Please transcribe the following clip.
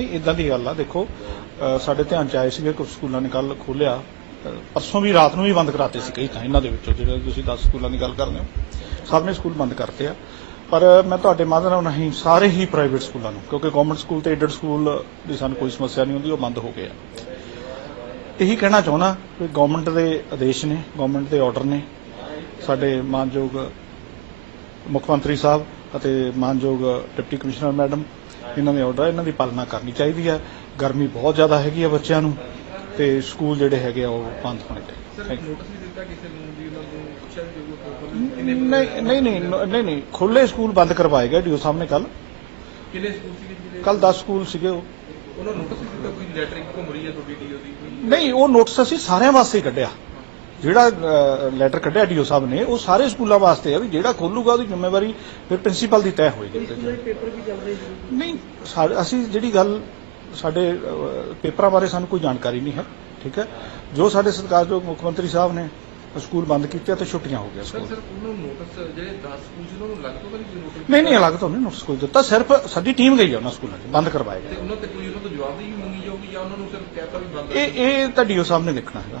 ਨਹੀਂ ਇਦਾਂ ਦੀ ਗੱਲ ਆ, ਦੇਖੋ ਸਾਡੇ ਧਿਆਨ ਚ ਆਏ ਸੀਗੇ ਕੁਝ ਸਕੂਲਾਂ ਨੇ ਕੱਲ ਖੋਲਿਆ ਪਰਸੋਂ ਵੀ, ਰਾਤ ਨੂੰ ਵੀ ਬੰਦ ਕਰਾਤੇ ਸੀ ਕਈ ਤਾਂ ਇਹਨਾਂ ਦੇ ਵਿੱਚੋਂ ਜਿਹੜੇ ਤੁਸੀਂ 10 ਸਕੂਲਾਂ ਦੀ ਗੱਲ ਕਰਦੇ ਹੋ। ਸਭ ਨੇ ਸਕੂਲ ਬੰਦ ਕਰਤੇ ਆ। ਪਰ ਮੈਂ ਤੁਹਾਡੇ ਮਾਧਿਅਮ ਨਾਲ ਨਹੀਂ, ਸਾਰੇ ਹੀ ਪ੍ਰਾਈਵੇਟ ਸਕੂਲਾਂ ਨੂੰ, ਕਿਉਂਕਿ ਗਵਰਨਮੈਂਟ ਸਕੂਲ ਤੇ ਏਡਡ ਸਕੂਲ ਦੀ ਸਾਨੂੰ ਕੋਈ ਸਮੱਸਿਆ ਨਹੀਂ ਹੁੰਦੀ, ਉਹ ਬੰਦ ਹੋ ਗਏ ਆ। ਇਹੀ ਕਹਿਣਾ ਚਾਹੁੰਦਾ ਕਿ ਗਵਰਨਮੈਂਟ ਦੇ ਆਦੇਸ਼ ਨੇ ਗਵਰਨਮੈਂਟ ਦੇ ਆਰਡਰ ਨੇ, ਸਾਡੇ ਮਾਨਯੋਗ ਮੁੱਖ ਮੰਤਰੀ ਸਾਹਿਬ ਅਤੇ ਮਾਨਯੋਗ ਡਿਪਟੀ ਕਮਿਸ਼ਨਰ ਮੈਡਮ ਇਹਨਾਂ ਦੇ ਆਰਡਰ ਇਹਨਾਂ ਦੀ ਪਾਲਣਾ ਕਰਨੀ ਚਾਹੀਦੀ ਹੈ ਗਰਮੀ ਬਹੁਤ ਜ਼ਿਆਦਾ ਹੈਗੀ ਹੈ ਬੱਚਿਆਂ ਨੂੰ ਤੇ ਸਕੂਲ ਜਿਹੜੇ ਹੈਗੇ ਆ ਉਹ ਬੰਦ ਹੋਣੇ ਚਾਹੀਦੇ। Thank you. ਨੋਟਿਸ ਵੀ ਦਿੱਤਾ ਕਿਸੇ ਨੂੰ ਵੀ ਉਹਨਾਂ ਨੂੰ ਪੁੱਛਿਆ ਵੀ ਜੋ ਕਿੰਨੇ ਨਹੀਂ ਨਹੀਂ ਨਹੀਂ ਨਹੀਂ ਖੁੱਲੇ ਸਕੂਲ ਬੰਦ ਕਰਵਾਏ ਗਏ ਡੀਓ ਸਾਹਿਬ ਨੇ ਕੱਲ ਕਿੰਨੇ ਸਕੂਲ ਸੀਗੇ ਜਿਹੜੇ ਕੱਲ 10 ਸਕੂਲ ਸੀਗੇ ਉਹ। ਉਹਨਾਂ ਨੋਟਿਸ ਦਿੱਤਾ ਕੋਈ ਲੈਟਰ ਇੱਕ ਘੁੰਮ ਰਹੀ ਹੈ ਤੁਹਾਡੀ ਡੀਓ ਦੀ? ਨਹੀਂ ਉਹ ਨੋਟਿਸ ਅਸੀਂ ਸਾਰਿਆਂ ਵਾਸਤੇ ਕੱਢਿਆ। ਜਿਹੜਾ ਲੈਟਰ ਕੱਢਿਆ ਡੀਓ ਸਾਹਿਬ ਨੇ ਉਹ ਸਾਰੇ ਸਕੂਲਾਂ ਵਾਸਤੇ ਆ ਵੀ ਜਿਹੜਾ ਖੋਲੂਗਾ ਉਹਦੀ ਜ਼ਿੰਮੇਵਾਰੀ ਫਿਰ ਪ੍ਰਿੰਸੀਪਲ ਦੀ ਤੈਅ ਹੋਏਗੀ। ਪੇਪਰ ਵੀ ਚੱਲ ਰਹੇ ਸੀ? ਨਹੀਂ ਅਸੀਂ ਜਿਹੜੀ ਗੱਲ ਸਾਡੇ ਪੇਪਰਾਂ ਬਾਰੇ ਸਾਨੂੰ ਕੋਈ ਜਾਣਕਾਰੀ ਨਹੀਂ ਹੈ ਠੀਕ ਹੈ? ਜੋ ਸਾਡੇ ਸਤਿਕਾਰਯੋਗ ਮੁੱਖ ਮੰਤਰੀ ਸਾਹਿਬ ਨੇ ਸਕੂਲ ਬੰਦ ਕੀਤੇ ਤੇ ਛੁੱਟੀਆਂ ਹੋ ਗਈਆਂ ਸਰ ਸਕੂਲ। ਸਰ ਉਹਨਾਂ ਨੂੰ ਨੋਟਿਸ ਜਿਹੜੇ 10 ਸਕੂਲ ਸੀ ਉਹਨਾਂ ਨੂੰ ਲੱਗ ਤੋਂ ਤਾਂ ਨਹੀਂ ਨੋਟਿਸ ਨਹੀਂ ਨਹੀਂ ਅਲੱਗ ਤੋਂ ਨਹੀਂ ਨੋਟਿਸ ਕੋਈ ਦਿੱਤਾ ਸਿਰਫ ਸਾਡੀ ਟੀਮ ਗਈ ਆ ਉਹਨਾਂ ਸਕੂਲਾਂ 'ਚ ਬੰਦ ਕਰਵਾਏ ਤੇ ਗਏ ਉਹਨਾਂ ਤੇ ਕੋਈ ਉਹਨਾਂ ਤੋਂ ਜਵਾਬਦੇਹੀ ਮੰਗੀ ਜਾਊਗੀ ਜਾਂ ਉਹਨਾਂ ਨੂੰ ਸਿਰਫ ਕਹਿਤਾ ਵੀ ਬੰਦ ਇਹ ਇਹ ਤਾਂ ਡੀਓ ਸਾਹਿਬ ਨੇ ਦੇਖਣਾ ਹੈਗਾ।